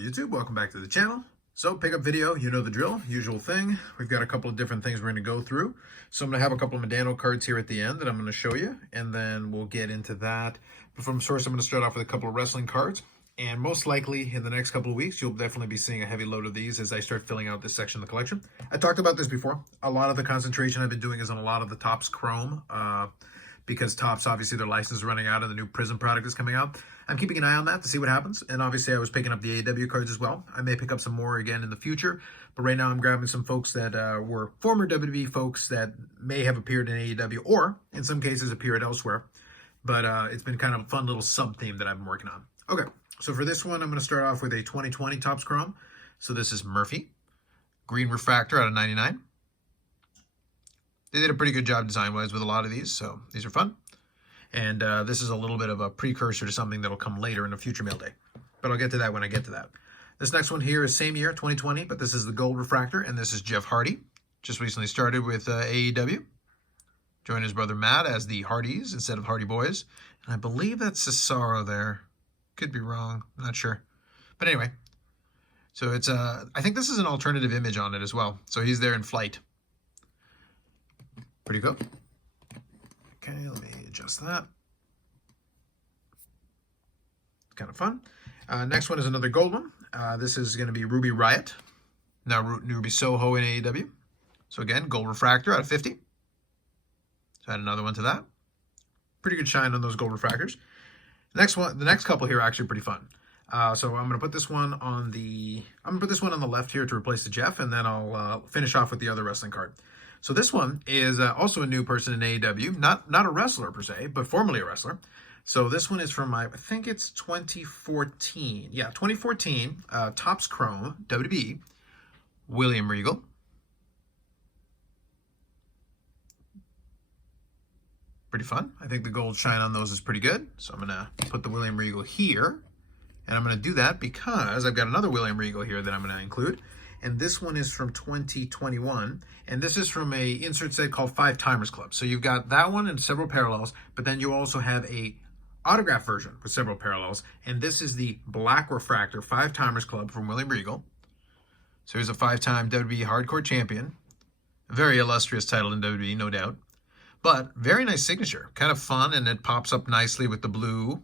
YouTube, welcome back to the channel. So pickup video, you know the drill, usual thing. We've got a couple of different things we're going to go through. So I'm going to have a couple of Modano cards here at the end that I'm going to show you, and then we'll get into that. But from source, I'm going to start off with a couple of wrestling cards. And most likely in the next couple of weeks, you'll definitely be seeing a heavy load of these as I start filling out this section of the collection. I talked about this before. A lot of the concentration I've been doing is on a lot of the Topps Chrome, because Topps, obviously, their license is running out and the new Prism product is coming out. I'm keeping an eye on that to see what happens. And obviously, I was picking up the AEW cards as well. I may pick up some more again in the future. But right now, I'm grabbing some folks that were former WWE folks that may have appeared in AEW or, in some cases, appeared elsewhere. But it's been kind of a fun little sub-theme that I've been working on. Okay, so for this one, I'm going to start off with a 2020 Topps Chrome. So this is Murphy. Green refractor out of 99. They did a pretty good job design-wise with a lot of these, so these are fun. And this is a little bit of a precursor to something that'll come later in a future mail day. But I'll get to that when I get to that. This next one here is same year, 2020, but this is the gold refractor, and this is Jeff Hardy. Just recently started with AEW. Joined his brother Matt as the Hardys instead of Hardy Boys. And I believe that's Cesaro there. Could be wrong, not sure. But anyway, so it's I think this is an alternative image on it as well. So he's there in flight. Pretty cool. Okay, let me adjust that. Kind of fun. Next one is another gold one. This is going to be Ruby Riot. Now Ruby Soho in AEW. So again, gold refractor out of 50. So add another one to that. Pretty good shine on those gold refractors. Next one, the next couple here are actually pretty fun. So I'm going to put this one on the left here to replace the Jeff, and then I'll finish off with the other wrestling card. So this one is also a new person in AEW, not a wrestler per se, but formerly a wrestler. So this one is from I think it's 2014. Yeah, 2014, Topps Chrome, WWE, William Regal. Pretty fun. I think the gold shine on those is pretty good. So I'm going to put the William Regal here. And I'm going to do that because I've got another William Regal here that I'm going to include. And this one is from 2021. And this is from a insert set called Five Timers Club. So you've got that one and several parallels, but then you also have a autograph version with several parallels. And this is the Black Refractor Five Timers Club from William Regal. So he's a five-time WWE Hardcore Champion. A very illustrious title in WWE, no doubt. But very nice signature. Kind of fun, and it pops up nicely with the blue.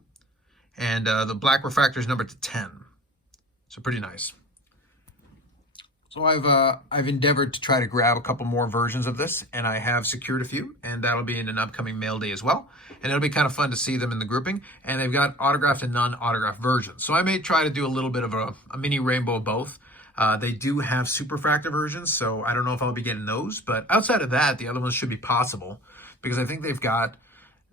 And the Black Refractor is numbered to 10. So pretty nice. So I've endeavored to try to grab a couple more versions of this, and I have secured a few, and that'll be in an upcoming mail day as well. And it'll be kind of fun to see them in the grouping, and they've got autographed and non-autographed versions. So I may try to do a little bit of a mini rainbow of both. They do have superfractor versions, so I don't know if I'll be getting those, but outside of that, the other ones should be possible, because I think they've got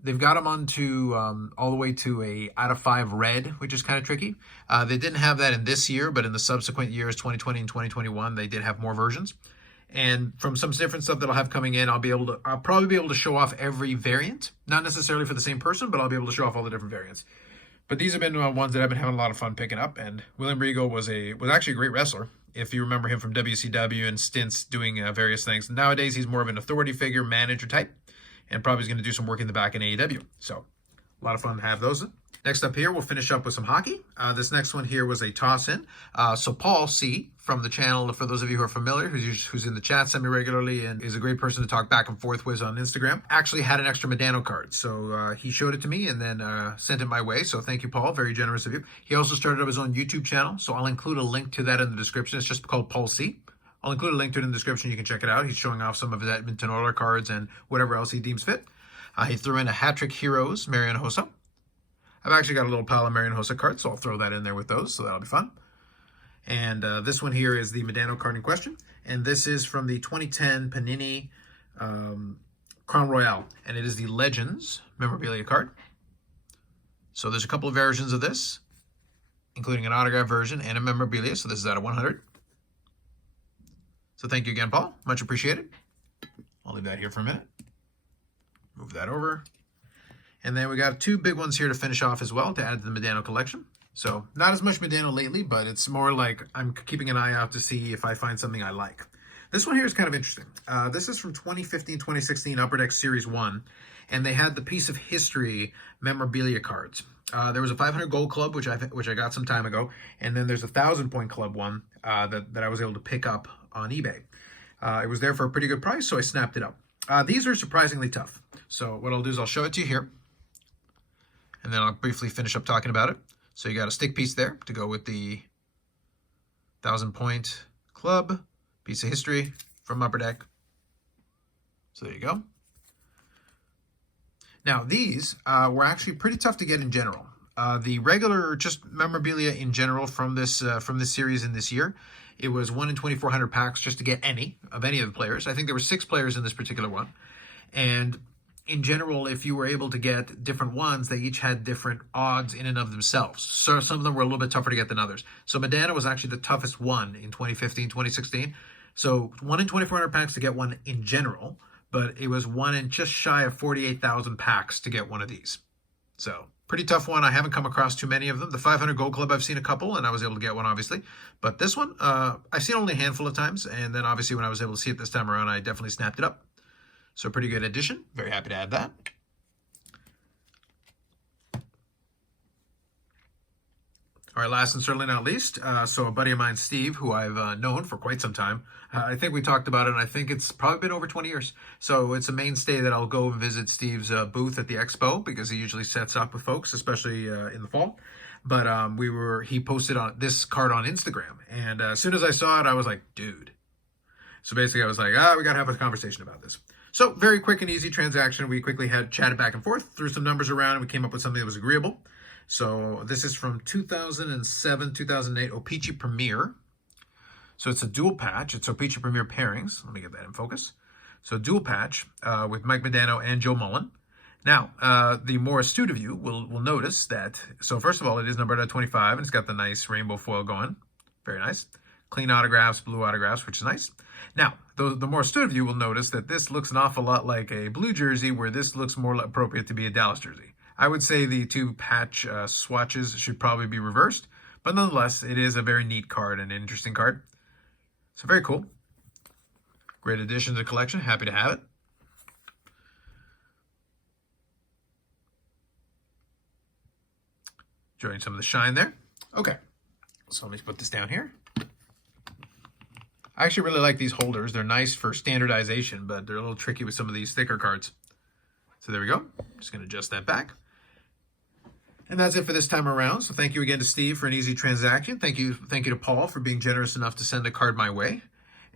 them onto all the way to a out of 5 red, which is kind of tricky. They didn't have that in this year, but in the subsequent years, 2020 and 2021, they did have more versions. And from some different stuff that I'll have coming in, I'll probably be able to show off every variant. Not necessarily for the same person, but I'll be able to show off all the different variants. But these have been ones that I've been having a lot of fun picking up. And William Regal was actually a great wrestler. If you remember him from WCW and stints doing various things. Nowadays, he's more of an authority figure, manager type. And probably is going to do some work in the back in AEW. So, a lot of fun to have those. Next up here, we'll finish up with some hockey. This next one here was a toss-in. So Paul C. from the channel, for those of you who are familiar, who's in the chat semi-regularly and is a great person to talk back and forth with on Instagram, actually had an extra Modano card. So he showed it to me and then sent it my way. So thank you, Paul. Very generous of you. He also started up his own YouTube channel. So I'll include a link to that in the description. It's just called Paul C. I'll include a link to it in the description. You can check it out. He's showing off some of his Edmonton Oilers cards and whatever else he deems fit. He threw in a Hat-Trick Heroes, Marian Hossa. I've actually got a little pile of Marian Hossa cards, so I'll throw that in there with those, so that'll be fun. And this one here is the Modano card in question. And this is from the 2010 Panini Crown Royale. And it is the Legends memorabilia card. So there's a couple of versions of this, including an autograph version and a memorabilia. So this is out of 100. So thank you again, Paul. Much appreciated. I'll leave that here for a minute. Move that over. And then we got 2 big ones here to finish off as well to add to the Modano collection. So not as much Modano lately, but it's more like I'm keeping an eye out to see if I find something I like. This one here is kind of interesting. This is from 2015-2016 Upper Deck Series 1. And they had the Piece of History memorabilia cards. There was a 500 gold club, which I got some time ago, and then there's a 1,000 point club one that I was able to pick up on eBay. It was there for a pretty good price, so I snapped it up. These are surprisingly tough. So what I'll do is I'll show it to you here, and then I'll briefly finish up talking about it. So you got a stick piece there to go with the 1,000 point club, piece of history from Upper Deck. So there you go. Now these were actually pretty tough to get in general. The regular just memorabilia in general from this series in this year, it was 1 in 2,400 packs just to get any of the players. I think there were 6 players in this particular one. And in general, if you were able to get different ones, they each had different odds in and of themselves. So some of them were a little bit tougher to get than others. So Modano was actually the toughest one in 2015, 2016. So 1 in 2,400 packs to get one in general, but it was 1 in just shy of 48,000 packs to get one of these. So pretty tough one. I haven't come across too many of them. The 500 Gold Club, I've seen a couple, and I was able to get one, obviously. But this one, I've seen only a handful of times, and then obviously when I was able to see it this time around, I definitely snapped it up. So pretty good addition. Very happy to add that. All right, last and certainly not least, so a buddy of mine, Steve, who I've known for quite some time. I think we talked about it, and I think it's probably been over 20 years. So it's a mainstay that I'll go and visit Steve's booth at the expo, because he usually sets up with folks, especially in the fall. But he posted on this card on Instagram, and as soon as I saw it, I was like, dude. So basically, I was like, we got to have a conversation about this. So very quick and easy transaction. We quickly had chatted back and forth, threw some numbers around, and we came up with something that was agreeable. So this is from 2007, 2008 O-Pee-Chee Premier. So it's a dual patch. It's O-Pee-Chee Premier pairings. Let me get that in focus. So dual patch with Mike Modano and Joe Mullen. Now, the more astute of you will notice that, so first of all, it is numbered at 25, and it's got the nice rainbow foil going. Very nice. Clean autographs, blue autographs, which is nice. Now, the more astute of you will notice that this looks an awful lot like a blue jersey, where this looks more appropriate to be a Dallas jersey. I would say the two patch swatches should probably be reversed, but nonetheless, it is a very neat card and an interesting card. So very cool. Great addition to the collection. Happy to have it. Enjoying some of the shine there. Okay, so let me put this down here. I actually really like these holders. They're nice for standardization, but they're a little tricky with some of these thicker cards. So there we go. Just going to adjust that back. And that's it for this time around. So thank you again to Steve for an easy transaction. Thank you to Paul for being generous enough to send a card my way.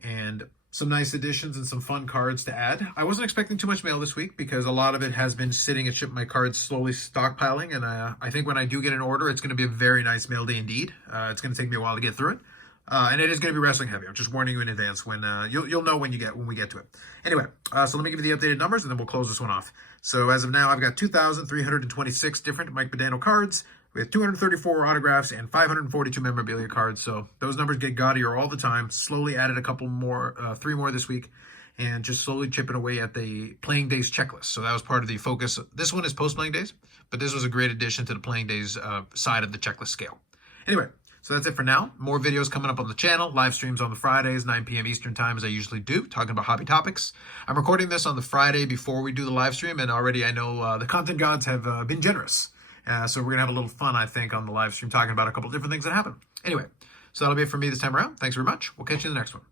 And some nice additions and some fun cards to add. I wasn't expecting too much mail this week, because a lot of it has been sitting at Ship My Cards slowly stockpiling. And I think when I do get an order, it's going to be a very nice mail day indeed. It's going to take me a while to get through it. And it is going to be wrestling heavy. I'm just warning you in advance. When you'll know when we get to it. Anyway, so let me give you the updated numbers, and then we'll close this one off. So as of now, I've got 2,326 different Mike Modano cards with 234 autographs and 542 memorabilia cards. So those numbers get gaudier all the time. Slowly added a couple more, 3 more this week, and just slowly chipping away at the playing days checklist. So that was part of the focus. This one is post-playing days, but this was a great addition to the playing days side of the checklist scale. Anyway, so that's it for now. More videos coming up on the channel. Live streams on the Fridays, 9 p.m. Eastern time, as I usually do, talking about hobby topics. I'm recording this on the Friday before we do the live stream, and already I know the content gods have been generous. So we're going to have a little fun, I think, on the live stream, talking about a couple different things that happen. Anyway, so that'll be it for me this time around. Thanks very much. We'll catch you in the next one.